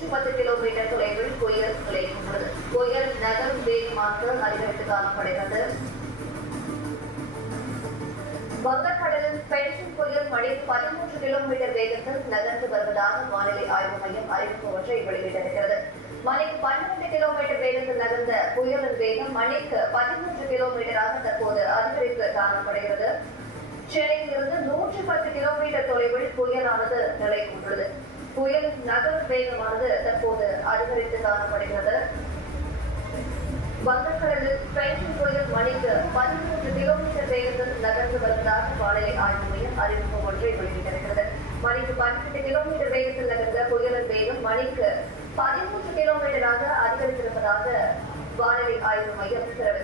110 kilometre தொலைவில் புயல் நிலைத்துள்ளது. புயல் நகரும் வேகமாக அதிகரித்து காணப்படுகிறது. வங்கக்கடலில் பென்ஷன் புயல் மணிக்கு 13 கிலோமீட்டர் வேகத்தில் நகர்ந்து வருவதாக வானிலை ஆய்வு மையம் அறிவிப்பு ஒன்றை வெளியிட்டிருக்கிறது. மணிக்கு 12 கிலோமீட்டர் வேகத்தில் நகர்ந்த புயலின் வேகம் மணிக்கு 13 கிலோமீட்டராக தற்போது அதிகரித்து காணப்படுகிறது. சென்னையிலிருந்து 110 கிலோமீட்டர் தொலைவில் புயலானது நிலை கொண்டுள்ளது. புயலின் நகர் வேகமானது தற்போது அதிகரித்து காணப்படுகிறது. வங்கக்கடலில் பென்ஷன் புயல் மணிக்கு 13 கிலோமீட்டர் வேகத்தில் நகர்ந்து வருவதாக வானிலை ஆய்வு மையம் அறிவிப்பு ஒன்றை வெளியிட்டிருக்கிறது. மணிக்கு 12 கிலோமீட்டர் வேகத்தில் நகர்ந்த புயலின் வேகம் மணிக்கு 13 கிலோமீட்டராக அதிகரித்திருப்பதாக வானிலை ஆய்வு மையம் தெரிவித்துள்ளது.